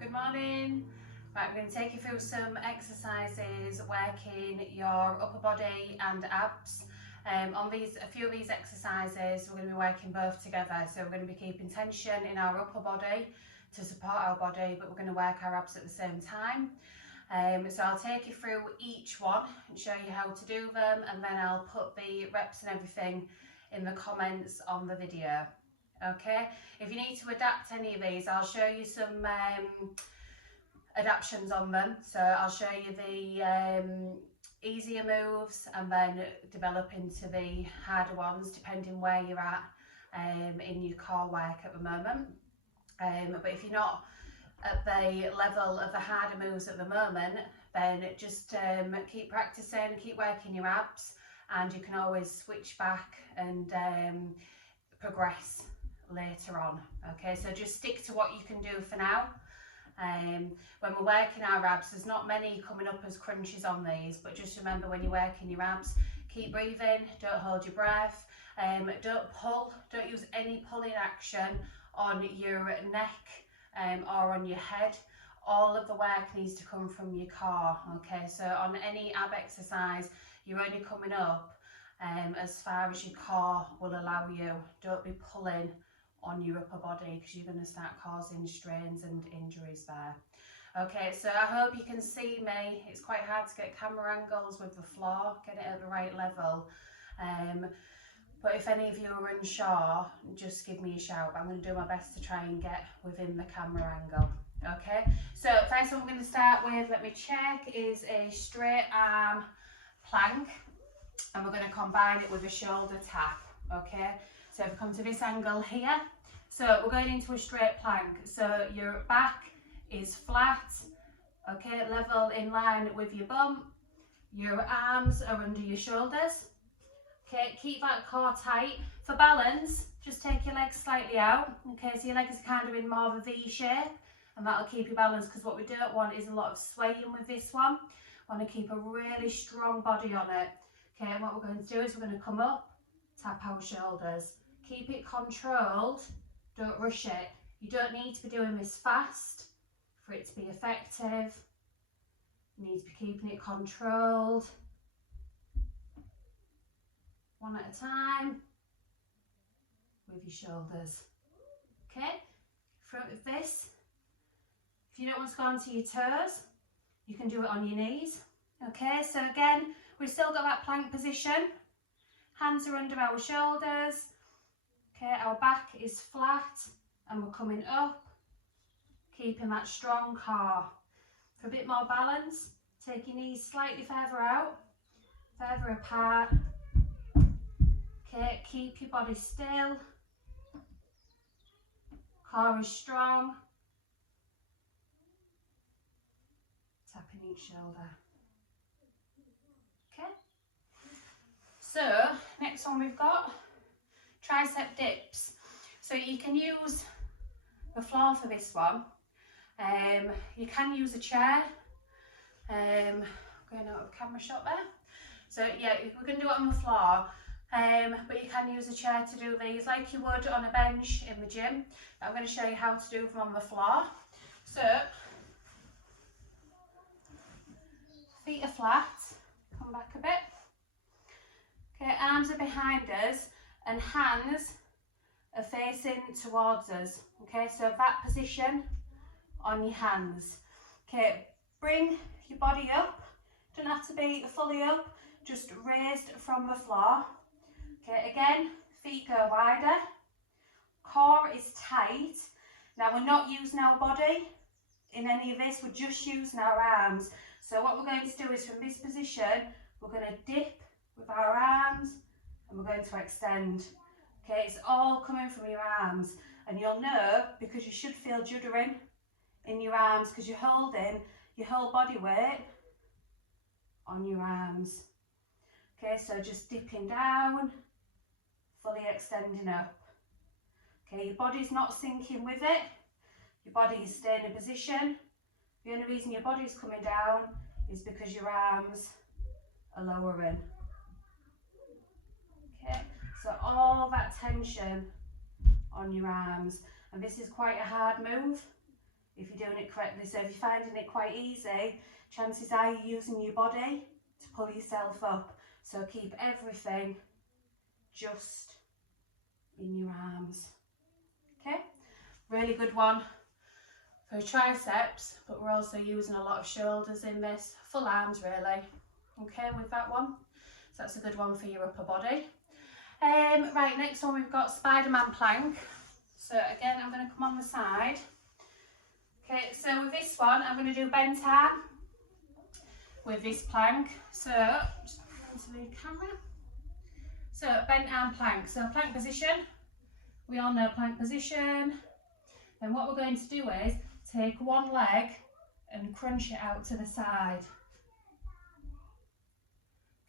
Good morning. Right, I'm going to take you through some exercises working your upper body and abs. On a few of these exercises, we're going to be working both together. So we're going to be keeping tension in our upper body to support our body, but we're going to work our abs at the same time. So I'll take you through each one and show you how to do them, and then I'll put the reps and everything in the comments on the video. Okay, if you need to adapt any of these, I'll show you some adaptations on them. So I'll show you the easier moves and then develop into the harder ones depending where you're at in your core work at the moment. But if you're not at the level of the harder moves at the moment, then just keep practicing, keep working your abs, and you can always switch back and progress later on. Okay, so just stick to what you can do for now. When we're working our abs, there's not many coming up as crunches on these, but just remember when you're working your abs, keep breathing, don't hold your breath, don't pull, don't use any pulling action on your neck or on your head. All of the work needs to come from your core. Okay, so on any ab exercise, you're only coming up as far as your core will allow you. Don't be pulling on your upper body because you're going to start causing strains and injuries there. Okay, so I hope you can see me. It's quite hard to get camera angles with the floor, get it at the right level. But if any of you are unsure, just give me a shout. I'm going to do my best to try and get within the camera angle. Okay, so first one we're going to start with, let me check, is a straight arm plank, and we're going to combine it with a shoulder tap. Okay, so if we come to this angle here, so we're going into a straight plank, so your back is flat, okay, level in line with your bum, your arms are under your shoulders. Okay, keep that core tight. For balance, just take your legs slightly out. Okay, so your legs are kind of in more of a V shape, and that'll keep you balanced, because what we don't want is a lot of swaying with this one. We want to keep a really strong body on it. Okay, and what we're going to do is we're going to come up, tap our shoulders. Keep it controlled, don't rush it. You don't need to be doing this fast for it to be effective. You need to be keeping it controlled. One at a time with your shoulders. Okay, front of this. If you don't want to go onto your toes, you can do it on your knees. Okay, so again, we've still got that plank position. Hands are under our shoulders. Okay, our back is flat and we're coming up, keeping that strong core. For a bit more balance, take your knees slightly further out, further apart. Okay, keep your body still. Core is strong. Tapping each shoulder. Okay. So, next one we've got tricep dips. So you can use the floor for this one. You can use a chair. Going out of camera shot there. So yeah, we're going to do it on the floor. But you can use a chair to do these like you would on a bench in the gym. I'm going to show you how to do them on the floor. So, feet are flat, come back a bit. Okay, arms are behind us and hands are facing towards us. Okay, so that position on your hands. Okay, bring your body up. Don't have to be fully up, just raised from the floor. Okay, again, feet go wider, core is tight. Now we're not using our body in any of this, we're just using our arms. So what we're going to do is from this position, we're going to dip with our arms and we're going to extend. Okay, it's all coming from your arms, and you'll know because you should feel juddering in your arms because you're holding your whole body weight on your arms. Okay, so just dipping down, fully extending up. Okay, your body's not sinking with it, your body is staying in position. The only reason your body's coming down is because your arms are lowering. Okay, so all that tension on your arms, and this is quite a hard move. if you're doing it correctly. So if you're finding it quite easy, chances are you're using your body to pull yourself up. So keep everything just in your arms. Okay, really good one for triceps, but we're also using a lot of shoulders in this, full arms really, okay, with that one. So that's a good one for your upper body. Right, next one we've got Spiderman plank. So again, I'm going to come on the side. Okay, so with this one, I'm going to do bent arm with this plank. So, just onto the camera. So bent arm plank. So plank position. We all know plank position. Then what we're going to do is take one leg and crunch it out to the side.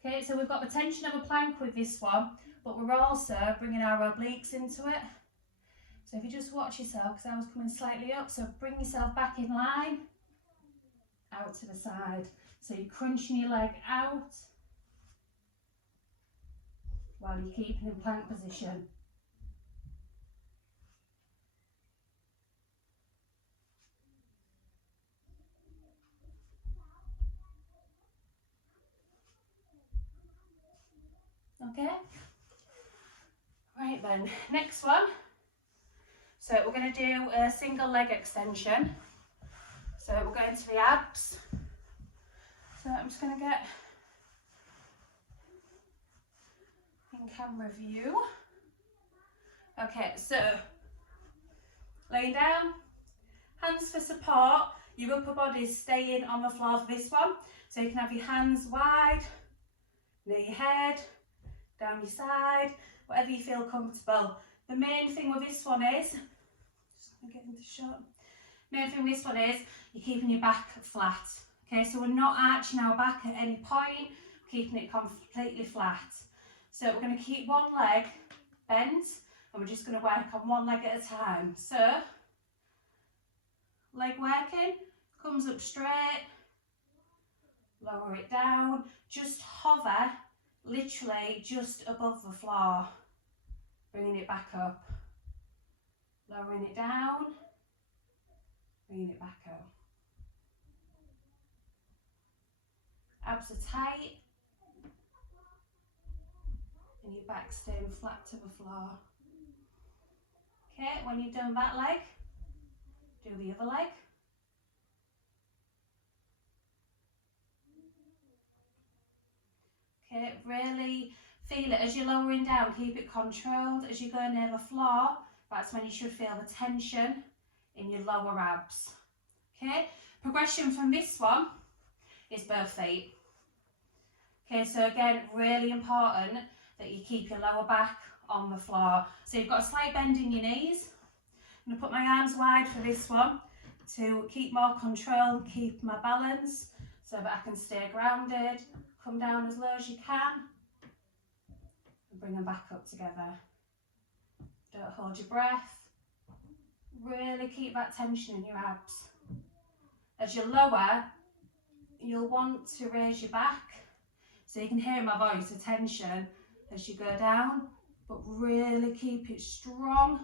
Okay, so we've got the tension of a plank with this one, but we're also bringing our obliques into it. So if you just watch yourself, because I was coming slightly up, so bring yourself back in line, out to the side. So you're crunching your leg out while you're keeping in plank position. Okay, right then, next one. So we're going to do a single leg extension. So we're going to the abs. So I'm just going to get in camera view. Okay, so laying down, hands for support. Your upper body's staying on the floor for this one. So you can have your hands wide, near your head, down your side, whatever you feel comfortable. The main thing with this one is, just gonna get into shot. Main thing with this one is you're keeping your back flat. Okay, so we're not arching our back at any point, keeping it completely flat. So we're going to keep one leg bent, and we're just going to work on one leg at a time. So leg working, comes up straight, lower it down, just hover literally just above the floor, bringing it back up, lowering it down, bringing it back up. Abs are tight and your back staying flat to the floor. Okay, when you've done that leg, do the other leg. Okay, really feel it as you're lowering down, keep it controlled. As you go near the floor, that's when you should feel the tension in your lower abs. Okay, progression from this one is both feet. Okay, so again, really important that you keep your lower back on the floor. So you've got a slight bend in your knees. I'm going to put my arms wide for this one to keep more control, keep my balance so that I can stay grounded. Come down as low as you can and bring them back up together. Don't hold your breath. Really keep that tension in your abs. As you lower, you'll want to raise your back so you can hear my voice, the tension as you go down, but really keep it strong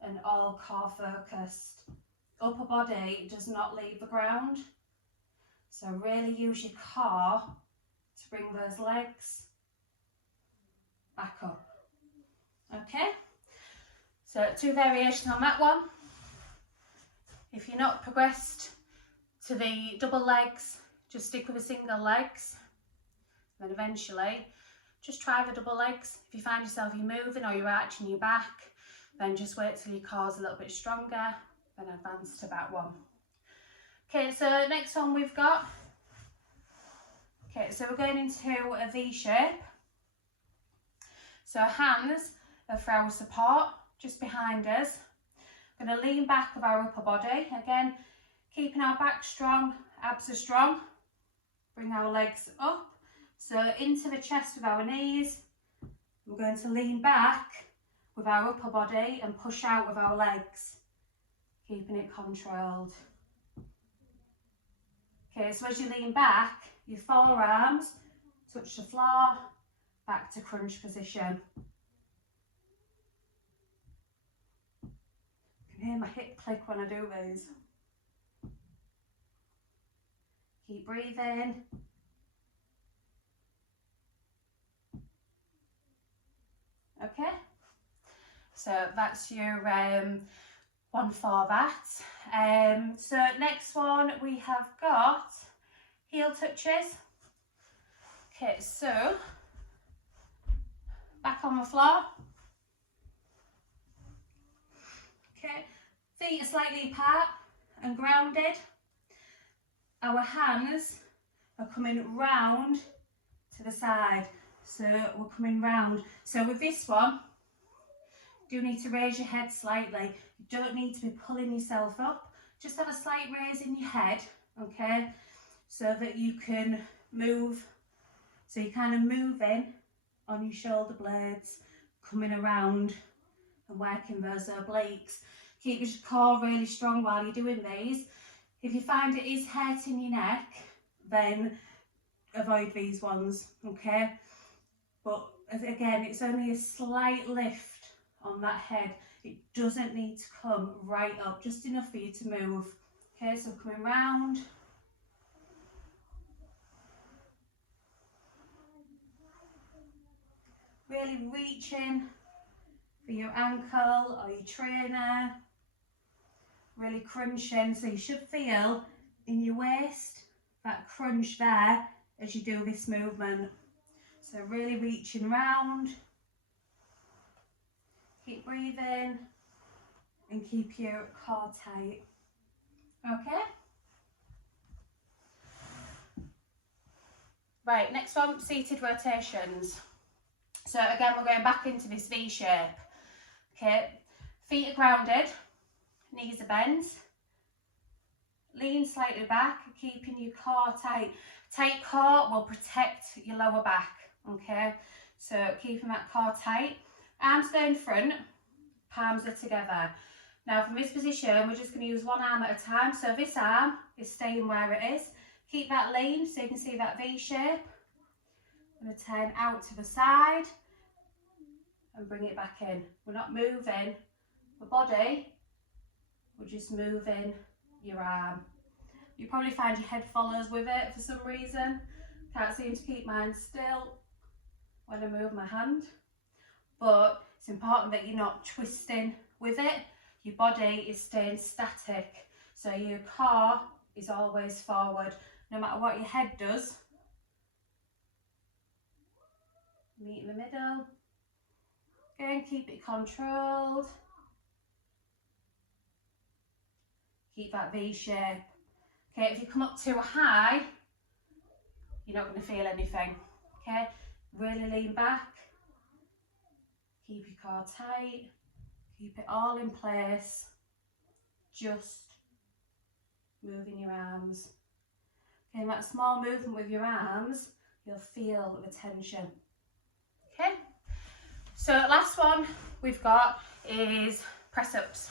and all core focused. Upper body does not leave the ground, so really use your core to bring those legs back up. Okay, so 2 variations on that one. If you're not progressed to the double legs, just stick with the single legs. Then eventually just try the double legs. If you find yourself you're moving or you're arching your back, then just wait till your core's a little bit stronger, then advance to that one. Okay, so next one we've got, okay, so we're going into a V shape. So hands are for our support, just behind us. We're going to lean back with our upper body, again, keeping our back strong, abs are strong. Bring our legs up, so into the chest with our knees. We're going to lean back with our upper body and push out with our legs, keeping it controlled. Okay, so as you lean back, your forearms touch the floor, back to crunch position. You can can hear my hip click when I do these. Keep breathing. Okay, so that's your one for that. So next one we have got heel touches. Okay, so back on the floor. Okay, feet are slightly apart and grounded. Our hands are coming round to the side. So we're coming round. So with this one, you do need to raise your head slightly. You don't need to be pulling yourself up. Just have a slight raise in your head, okay? So that you can move. So you're kind of moving on your shoulder blades, coming around and working those obliques. Keep your core really strong while you're doing these. If you find it is hurting your neck, then avoid these ones, okay? But again, it's only a slight lift on that head. It doesn't need to come right up, just enough for you to move. Okay, so coming round. Really reaching for your ankle or your trainer. Really crunching, so you should feel in your waist that crunch there as you do this movement. So really reaching round, keep breathing and keep your core tight. Okay? Right, next one, seated rotations. So again, we're going back into this V shape. Okay, feet are grounded, knees are bent. Lean slightly back, keeping your core tight. Tight core will protect your lower back, okay? So keeping that core tight. Arms go in front, palms are together. Now from this position, we're just going to use one arm at a time. So this arm is staying where it is. Keep that lean so you can see that V shape. I'm going to turn out to the side and bring it back in. We're not moving the body, we're just moving your arm. You probably find your head follows with it for some reason. Can't seem to keep mine still when I move my hand. But it's important that you're not twisting with it. Your body is staying static. So your core is always forward. No matter what your head does. Meet in the middle. Again, keep it controlled. Keep that V shape. Okay, if you come up too high, you're not going to feel anything. Okay, really lean back. Keep your core tight. Keep it all in place. Just moving your arms. Okay, that small movement with your arms, you'll feel the tension. Okay, so last one we've got is press ups.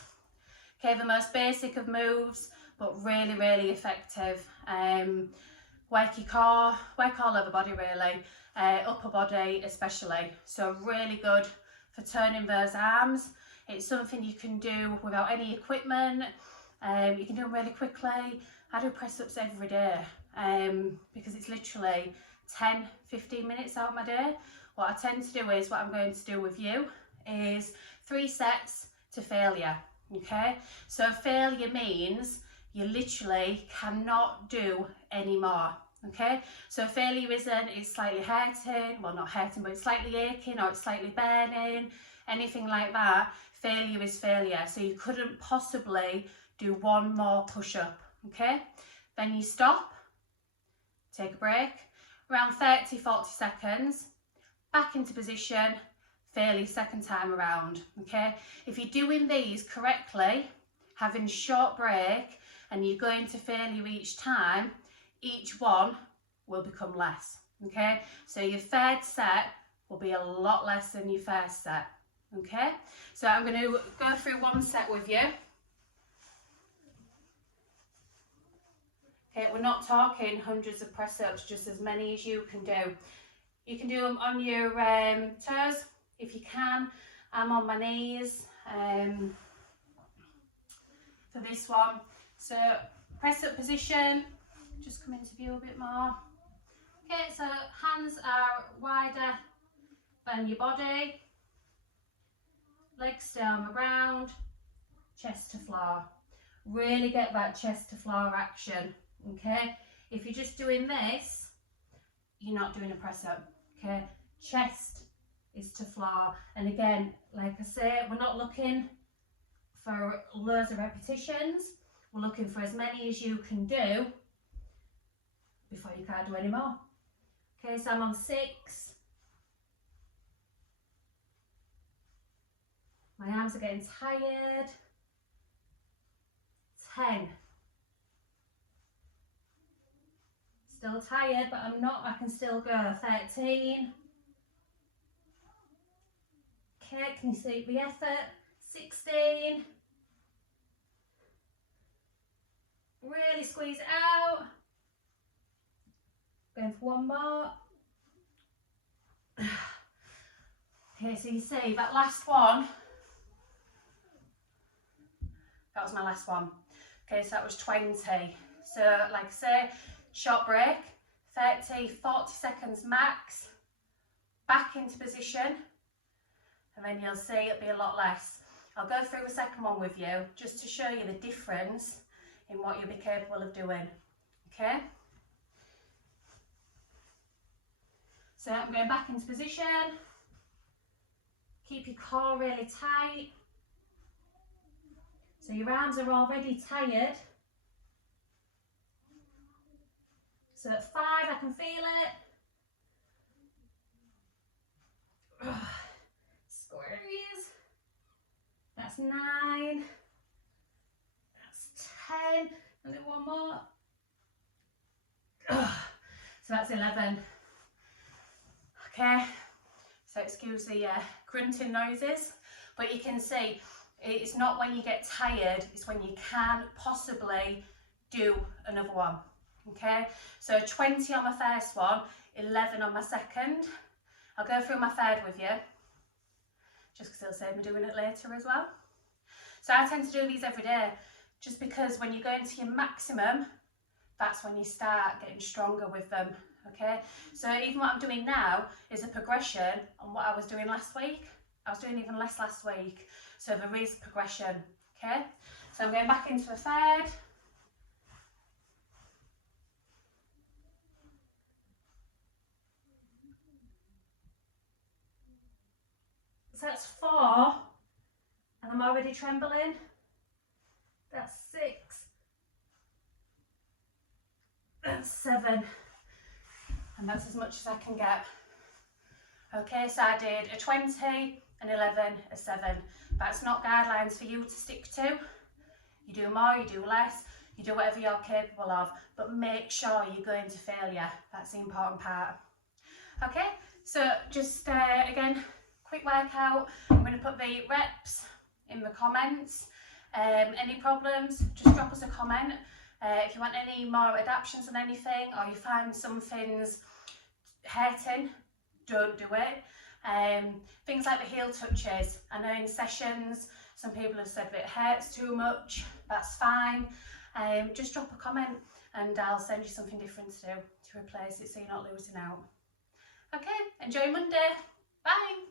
Okay, the most basic of moves, but really, really effective. Work your core, work all over body really, upper body especially. So really good for turning those arms. It's something you can do without any equipment. You can do them really quickly. I do press ups every day because it's literally 10-15 minutes out of my day. What I tend to do is, what I'm going to do with you is 3 sets to failure. Okay, so failure means you literally cannot do any more. Okay, so failure isn't it's slightly hurting, well not hurting, but it's slightly aching or it's slightly burning, anything like that. Failure is failure. So you couldn't possibly do one more push up. Okay, then you stop, take a break, around 30-40 seconds, back into position, failure second time around. Okay, if you're doing these correctly, having a short break and you're going to failure each time, each one will become less. Okay, so your third set will be a lot less than your first set. Okay, so I'm going to go through one set with you. Okay, we're not talking hundreds of press ups, just as many as you can do. You can do them on your toes if you can. I'm on my knees. for this one. So press up position, just come into view a bit more. Okay, so hands are wider than your body, legs stay on the ground, chest to floor. Really get that chest to floor action, okay? If you're just doing this, you're not doing a press up, okay? Chest is to floor. And again, like I say, we're not looking for loads of repetitions. We're looking for as many as you can do before you can't do any more. Okay, so I'm on 6. My arms are getting tired. 10. Still tired, but I'm not, I can still go. 13. Okay, can you see the effort? 16. Really squeeze it out. Going for one more. Okay, so you see that last one, that was my last one. Okay, so that was 20. So like I say, short break, 30, 40 seconds max, back into position, and then you'll see it'll be a lot less. I'll go through the second one with you just to show you the difference in what you'll be capable of doing, okay? So I'm going back into position, keep your core really tight. So your arms are already tired. So at 5, I can feel it. Squeeze. That's 9. That's 10. And then one more. So that's 11. Okay. So excuse the grunting noises, but you can see it's not when you get tired, it's when you can't possibly do another one. Okay, so 20 on my first one, 11 on my second. I'll go through my third with you, just because it'll save me doing it later as well. So I tend to do these every day, just because when you go into your maximum, that's when you start getting stronger with them. Okay, so even what I'm doing now is a progression on what I was doing last week. I was doing even less last week, so there is progression. Okay, so I'm going back into a third. So that's 4, and I'm already trembling. That's 6. That's 7. And that's as much as I can get. Okay, so I did a 20, an 11, a 7. That's not guidelines for you to stick to. You do more, you do less, you do whatever you're capable of, but make sure you go into failure. That's the important part. Okay, so just again, quick workout. I'm going to put the reps in the comments. Any problems, just drop us a comment. If you want any more adaptations on anything, or you find some things hurting, don't do it. Things like the heel touches. I know in sessions some people have said that it hurts too much. That's fine. Just drop a comment and I'll send you something different to do to replace it, so you're not losing out. Okay, enjoy Monday. Bye.